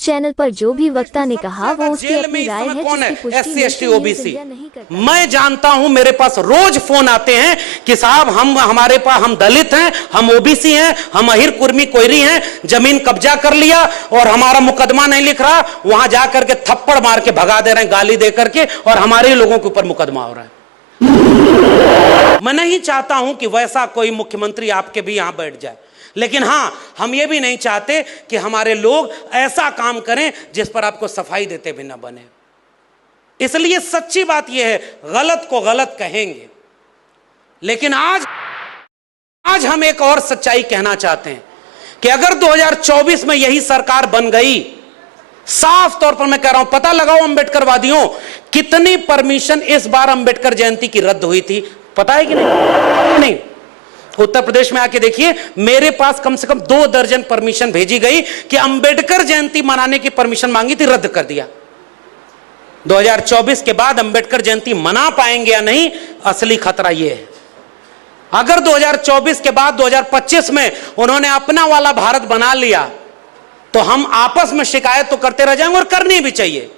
News channel पर जो भी वक्ता ने कहा वो उसकी अपनी राय है। कौन है SC ST OBC? मैं जानता हूं, मेरे पास रोज फोन आते हैं कि साहब हमारे पास, हम दलित हैं, हम OBC हैं, हम अहिर कुर्मी कोयरी हैं, जमीन कब्जा कर लिया और हमारा मुकदमा नहीं लिख रहा, वहां जाकर के थप्पड़ मार के भगा दे रहे हैं, गाली दे करके, और हमारे लोगों के ऊपर मुकदमा हो रहा है। मैं नहीं चाहता हूं कि वैसा कोई मुख्यमंत्री आपके भी यहां बैठ जाए, लेकिन हां, हम ये भी नहीं चाहते कि हमारे लोग ऐसा काम करें जिस पर आपको सफाई देते भी ना बने। इसलिए सच्ची बात यह है, गलत को गलत कहेंगे, लेकिन आज हम एक और सच्चाई कहना चाहते हैं कि अगर 2024 में यही सरकार बन गई, साफ तौर पर मैं कह रहा हूं, पता लगाओ अंबेडकरवादियों, कितनी परमिशन इस बार अंबेडकर जयंती की रद्द हुई थी, पता है कि नहीं? उत्तर प्रदेश में आके देखिए, मेरे पास कम से कम 2 दर्जन परमिशन भेजी गई कि अंबेडकर जयंती मनाने की परमिशन मांगी थी, रद्द कर दिया। 2024 के बाद अंबेडकर जयंती मना पाएंगे या नहीं, असली खतरा यह है। अगर 2024 के बाद 2025 में उन्होंने अपना वाला भारत बना लिया, तो हम आपस में शिकायत तो करते रह जाएंगे, और करनी भी चाहिए।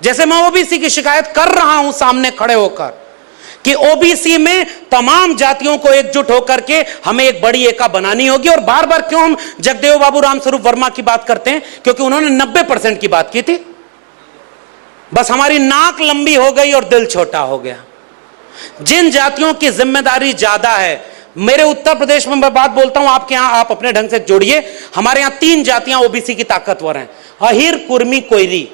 जैसे मैं OBC की शिकायत कर रहा हूं सामने खड़े होकर कि OBC में तमाम जातियों को एकजुट होकर के हमें एक बड़ी एका बनानी होगी। और बार बार क्यों हम जगदेव बाबू रामस्वरूप वर्मा की बात करते हैं? क्योंकि उन्होंने 90% की बात की थी, बस हमारी नाक लंबी हो गई और दिल छोटा हो गया। जिन जातियों की जिम्मेदारी ज्यादा है, मेरे उत्तर प्रदेश में मैं बात बोलता हूं, आपके यहां आप अपने ढंग से जोड़िए, हमारे यहां 3 जातियां OBC की ताकतवर हैं, अहिर कुर्मी कोयरी।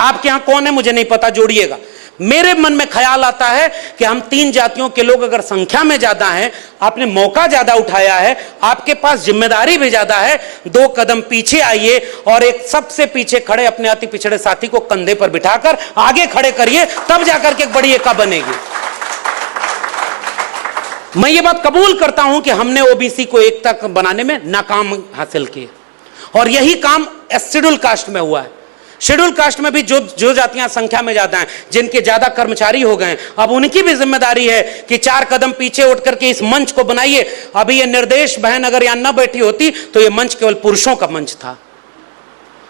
आपके यहां कौन है मुझे नहीं पता, जोड़िएगा। मेरे मन में ख्याल आता है कि हम 3 जातियों के लोग अगर संख्या में ज्यादा हैं, आपने मौका ज्यादा उठाया है, आपके पास जिम्मेदारी भी ज्यादा है, 2 कदम पीछे आइए और एक सबसे पीछे खड़े अपने अति पिछड़े साथी को कंधे पर बिठाकर आगे खड़े करिए, तब जाकर के एक बड़ी एका बनेगी। मैं ये बात कबूल करता हूं कि हमने OBC को एकता बनाने में नाकाम हासिल की, और यही काम शेड्यूल कास्ट में हुआ है। शेड्यूल कास्ट में भी जो जातियां संख्या में ज्यादा हैं, जिनके ज्यादा कर्मचारी हो गए हैं, अब उनकी भी जिम्मेदारी है कि 4 कदम पीछे उठ करके इस मंच को बनाइए। अभी ये निर्देश बहन अगर यहां न बैठी होती तो ये मंच केवल पुरुषों का मंच था।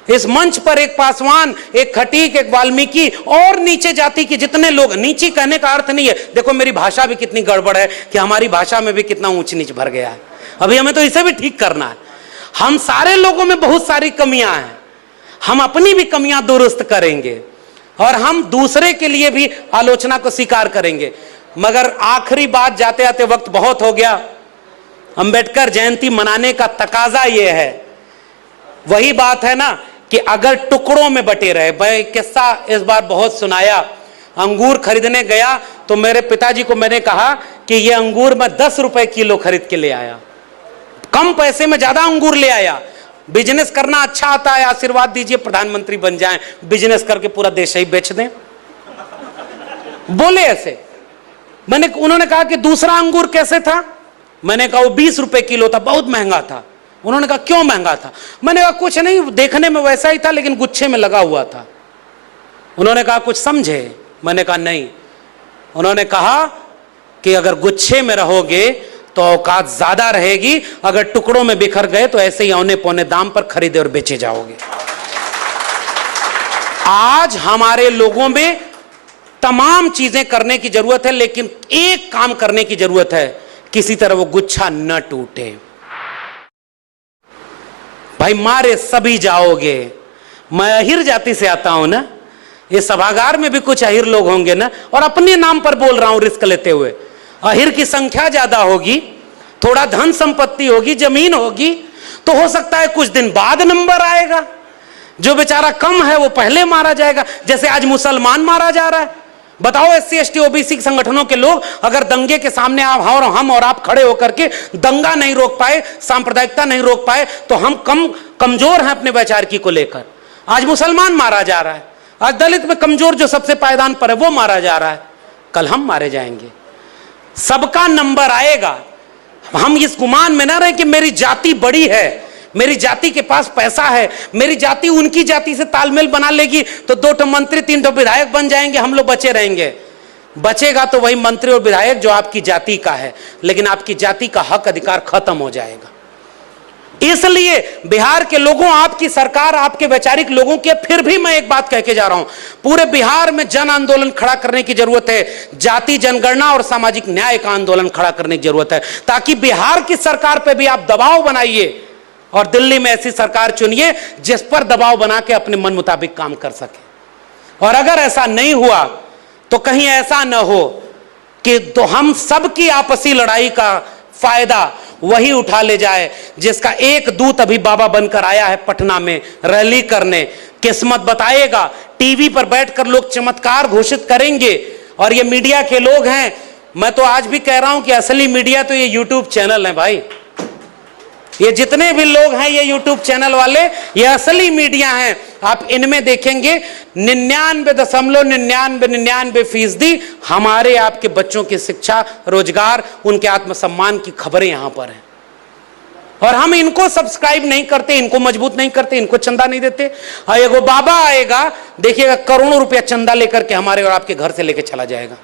इस मंच पर एक पासवान, एक खटीक, एक वाल्मीकि और नीचे जाति के जितने लोग, नीचे कहने का अर्थ नहीं है, देखो मेरी भाषा भी कितनी गड़बड़ है कि हमारी भाषा में भी कितना ऊंच नीच भर गया है, अभी हमें तो इसे भी ठीक करना है। हम सारे लोगों में बहुत सारी कमियां हैं, हम अपनी भी कमियां दुरुस्त करेंगे और हम दूसरे के लिए भी आलोचना को स्वीकार करेंगे। मगर आखिरी बात, जाते जाते वक्त बहुत हो गया, अंबेडकर जयंती मनाने का तकाजा यह है, वही बात है ना कि अगर टुकड़ों में बटे रहे। भाई किस्सा इस बार बहुत सुनाया, अंगूर खरीदने गया तो मेरे पिताजी को मैंने कहा कि ये अंगूर मैं 10 रुपए किलो खरीद के ले आया, कम पैसे में ज्यादा अंगूर ले आया। बिजनेस करना अच्छा आता है, आशीर्वाद दीजिए प्रधानमंत्री बन जाएं, बिजनेस करके पूरा देश ही बेच दें, बोले ऐसे। उन्होंने कहा कि दूसरा अंगूर कैसे था? मैंने कहा वो 20 रुपए किलो था, बहुत महंगा था। उन्होंने कहा क्यों महंगा था? मैंने कहा कुछ नहीं, देखने में वैसा ही था लेकिन गुच्छे में लगा हुआ था। उन्होंने कहा कुछ समझे? मैंने कहा नहीं। उन्होंने कहा कि अगर गुच्छे में रहोगे तो औकात ज्यादा रहेगी, अगर टुकड़ों में बिखर गए तो ऐसे ही औने पौने दाम पर खरीदे और बेचे जाओगे। आज हमारे लोगों में तमाम चीजें करने की जरूरत है, लेकिन एक काम करने की जरूरत है, किसी तरह वो गुच्छा न टूटे। भाई मारे सभी जाओगे। मैं अहिर जाति से आता हूं ना, इस सभागार में भी कुछ अहिर लोग होंगे ना, और अपने नाम पर बोल रहा हूं रिस्क लेते हुए। अहिर की संख्या ज्यादा होगी, थोड़ा धन संपत्ति होगी, जमीन होगी, तो हो सकता है कुछ दिन बाद नंबर आएगा। जो बेचारा कम है वो पहले मारा जाएगा, जैसे आज मुसलमान मारा जा रहा है। बताओ SC ST OBC संगठनों के लोग अगर दंगे के सामने हम और आप खड़े होकर के दंगा नहीं रोक पाए, सांप्रदायिकता नहीं रोक पाए, तो हम कमजोर हैं अपने वैचारिकी को लेकर। आज मुसलमान मारा जा रहा है, आज दलित में कमजोर जो सबसे पायदान पर है वो मारा जा रहा है, कल हम मारे जाएंगे। सबका नंबर आएगा। हम इस गुमान में ना रहे कि मेरी जाति बड़ी है, मेरी जाति के पास पैसा है, मेरी जाति उनकी जाति से तालमेल बना लेगी तो 2 मंत्री 3 विधायक बन जाएंगे, हम लोग बचे रहेंगे। बचेगा तो वही मंत्री और विधायक जो आपकी जाति का है, लेकिन आपकी जाति का हक अधिकार खत्म हो जाएगा। इसलिए बिहार के लोगों, आपकी सरकार, आपके वैचारिक लोगों के, फिर भी मैं एक बात कह के जा रहा हूं, पूरे बिहार में जन आंदोलन खड़ा करने की जरूरत है। जाति जनगणना और सामाजिक न्याय का आंदोलन खड़ा करने की जरूरत है, ताकि बिहार की सरकार पे भी आप दबाव बनाइए और दिल्ली में ऐसी सरकार चुनिए जिस पर दबाव बना के अपने मन मुताबिक काम कर सके। और अगर ऐसा नहीं हुआ तो कहीं ऐसा न हो कि तो हम सबकी आपसी लड़ाई का फायदा वही उठा ले जाए जिसका एक दूत अभी बाबा बनकर आया है पटना में रैली करने। किस्मत बताएगा, टीवी पर बैठकर लोग चमत्कार घोषित करेंगे और ये मीडिया के लोग हैं। मैं तो आज भी कह रहा हूं कि असली मीडिया तो ये यूट्यूब चैनल है भाई। ये जितने भी लोग हैं ये यूट्यूब चैनल वाले, ये असली मीडिया हैं। आप इनमें देखेंगे 99.9999% हमारे आपके बच्चों की शिक्षा, रोजगार, उनके आत्मसम्मान की खबरें यहां पर हैं। और हम इनको सब्सक्राइब नहीं करते, इनको मजबूत नहीं करते, इनको चंदा नहीं देते। और एगो बाबा आएगा, देखिएगा करोड़ों रुपया चंदा लेकर के हमारे और आपके घर से लेके चला जाएगा।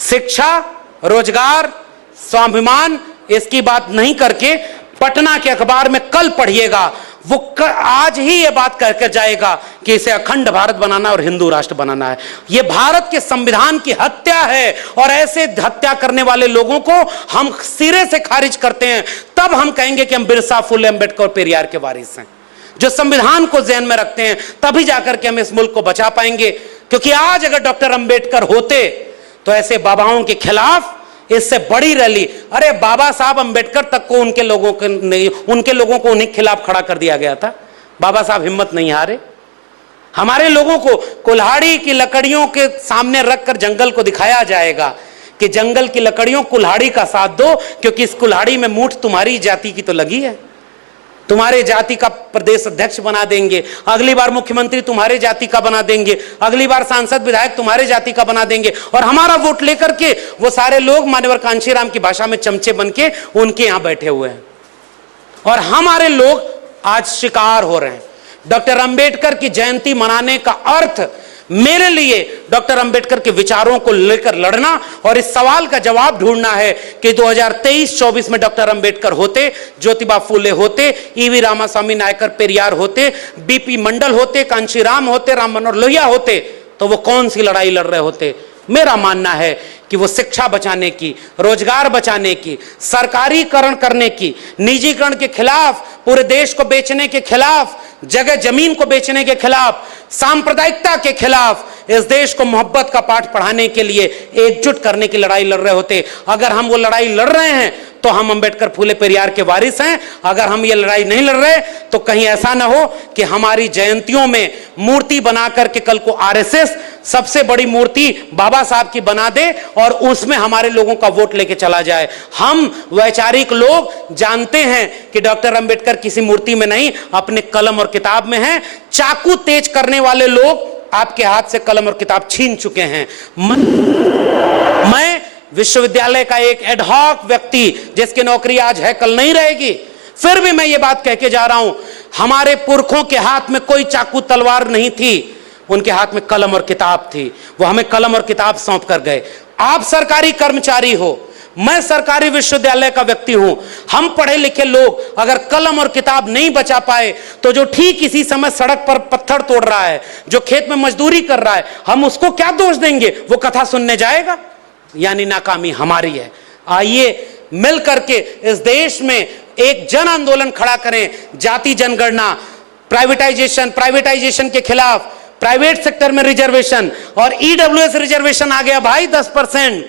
शिक्षा, रोजगार, स्वाभिमान, इसकी बात नहीं करके पटना के अखबार में कल पढ़िएगा, वो आज ही ये बात कहकर जाएगा कि इसे अखंड भारत बनाना और हिंदू राष्ट्र बनाना है। ये भारत के संविधान की हत्या है और ऐसे हत्या करने वाले लोगों को हम सिरे से खारिज करते हैं। तब हम कहेंगे कि हम बिरसा, फुले, अम्बेडकर और पेरियार के वारिस हैं, जो संविधान को ज़हन में रखते हैं। तभी जाकर के हम इस मुल्क को बचा पाएंगे। क्योंकि आज अगर डॉक्टर अम्बेडकर होते तो ऐसे बाबाओं के खिलाफ इससे बड़ी रैली, अरे बाबा साहब अम्बेडकर तक को उनके लोगों को उन्हीं के खिलाफ खड़ा कर दिया गया था। बाबा साहब हिम्मत नहीं हारे। हमारे लोगों को कुल्हाड़ी की लकड़ियों के सामने रखकर जंगल को दिखाया जाएगा कि जंगल की लकड़ियों कुल्हाड़ी का साथ दो, क्योंकि इस कुल्हाड़ी में मूठ तुम्हारी जाति की तो लगी है। तुम्हारे जाति का प्रदेश अध्यक्ष बना देंगे, अगली बार मुख्यमंत्री तुम्हारे जाति का बना देंगे, अगली बार सांसद विधायक तुम्हारे जाति का बना देंगे। और हमारा वोट लेकर के वो सारे लोग मान्यवर कांशीराम की भाषा में चमचे बन के उनके यहां बैठे हुए हैं। और हमारे लोग आज शिकार हो रहे हैं। डॉक्टर अंबेडकर की जयंती मनाने का अर्थ मेरे लिए डॉक्टर अंबेडकर के विचारों को लेकर लड़ना और इस सवाल का जवाब ढूंढना है कि 2023-24 में डॉक्टर अंबेडकर होते, ज्योतिबा फूले होते, ईवी रामास्वामी नायकर पेरियार होते, बीपी मंडल होते, कांशीराम होते, राम मनोहर लोहिया होते, तो वो कौन सी लड़ाई लड़ रहे होते। मेरा मानना है कि वो शिक्षा बचाने की, रोजगार बचाने की, सरकारीकरण करने की, निजीकरण के खिलाफ, पूरे देश को बेचने के खिलाफ, जगह जमीन को बेचने के खिलाफ, सांप्रदायिकता के खिलाफ, इस देश को मोहब्बत का पाठ पढ़ाने के लिए एकजुट करने की लड़ाई लड़ रहे होते। अगर हम वो लड़ाई लड़ रहे हैं तो हम अंबेडकर, फूले, पेरियार के वारिस हैं। अगर हम ये लड़ाई नहीं लड़ रहे तो कहीं ऐसा ना हो कि हमारी जयंतियों में मूर्ति बना करके कल को आरएसएस सबसे बड़ी मूर्ति बाबा साहब की बना दे और उसमें हमारे लोगों का वोट लेके चला जाए। हम वैचारिक लोग जानते हैं कि डॉक्टर अंबेडकर किसी मूर्ति में नहीं, अपने कलम और किताब में है। चाकू तेज करने वाले लोग आपके हाथ से कलम और किताब छीन चुके हैं। मैं विश्वविद्यालय का एक एडहॉक व्यक्ति जिसकी नौकरी आज है कल नहीं रहेगी, फिर भी मैं ये बात कह के जा रहा हूं, हमारे पुरखों के हाथ में कोई चाकू तलवार नहीं थी, उनके हाथ में कलम और किताब थी। वो हमें कलम और किताब सौंप कर गए। आप सरकारी कर्मचारी हो, मैं सरकारी विश्वविद्यालय का व्यक्ति हूं। हम पढ़े लिखे लोग अगर कलम और किताब नहीं बचा पाए तो जो ठीक इसी समय सड़क पर पत्थर तोड़ रहा है, जो खेत में मजदूरी कर रहा है, हम उसको क्या दोष देंगे? वो कथा सुनने जाएगा? यानी नाकामी हमारी है। आइए मिल करके इस देश में एक जन आंदोलन खड़ा करें। जाति जनगणना, प्राइवेटाइजेशन के खिलाफ, प्राइवेट सेक्टर में रिजर्वेशन, और ईडब्ल्यूएस रिजर्वेशन आ गया भाई 10%,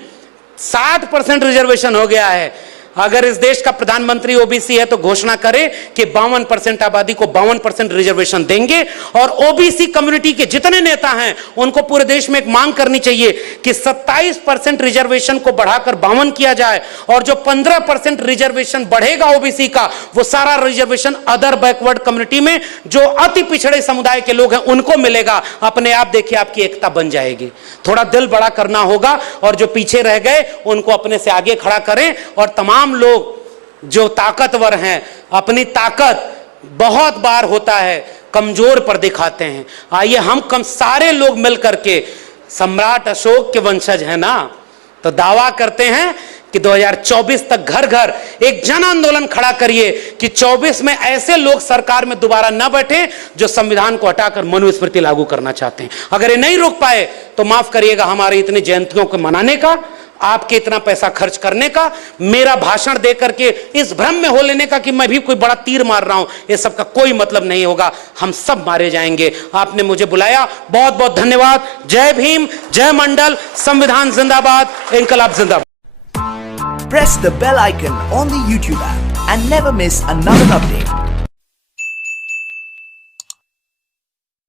60% रिजर्वेशन हो गया है। अगर इस देश का प्रधानमंत्री ओबीसी है तो घोषणा करे कि 52% आबादी को 52% रिजर्वेशन देंगे। और ओबीसी कम्युनिटी के जितने नेता हैं उनको पूरे देश में एक मांग करनी चाहिए कि 27% रिजर्वेशन को बढ़ाकर 52 किया जाए, और जो 15% रिजर्वेशन बढ़ेगा ओबीसी का, वो सारा रिजर्वेशन अदर बैकवर्ड कम्युनिटी में जो अति पिछड़े समुदाय के लोग हैं उनको मिलेगा। अपने आप देखिए आपकी एकता बन जाएगी। थोड़ा दिल बड़ा करना होगा और जो पीछे रह गए उनको अपने से आगे खड़ा करें। और तमाम लोग जो ताकतवर हैं अपनी ताकत बहुत बार होता है कमजोर पर दिखाते हैं। आइए हम सारे लोग मिलकर के, सम्राट अशोक के वंशज हैं ना, तो दावा करते हैं कि 2024 तक घर घर एक जन आंदोलन खड़ा करिए कि 24 में ऐसे लोग सरकार में दोबारा न बैठे जो संविधान को हटाकर मनुस्मृति लागू करना चाहते हैं। अगर ये नहीं रोक पाए तो माफ करिएगा, हमारे इतने जयंतियों को मनाने का, आपके इतना पैसा खर्च करने का, मेरा भाषण दे करके इस भ्रम में हो लेने का कि मैं भी कोई बड़ा तीर मार रहा हूं, ये सब का कोई मतलब नहीं होगा। हम सब मारे जाएंगे। आपने मुझे बुलाया, बहुत बहुत धन्यवाद। जय भीम, जय मंडल, संविधान जिंदाबाद, इंकलाब जिंदाबाद। Press the bell icon on the YouTube app and never miss another update.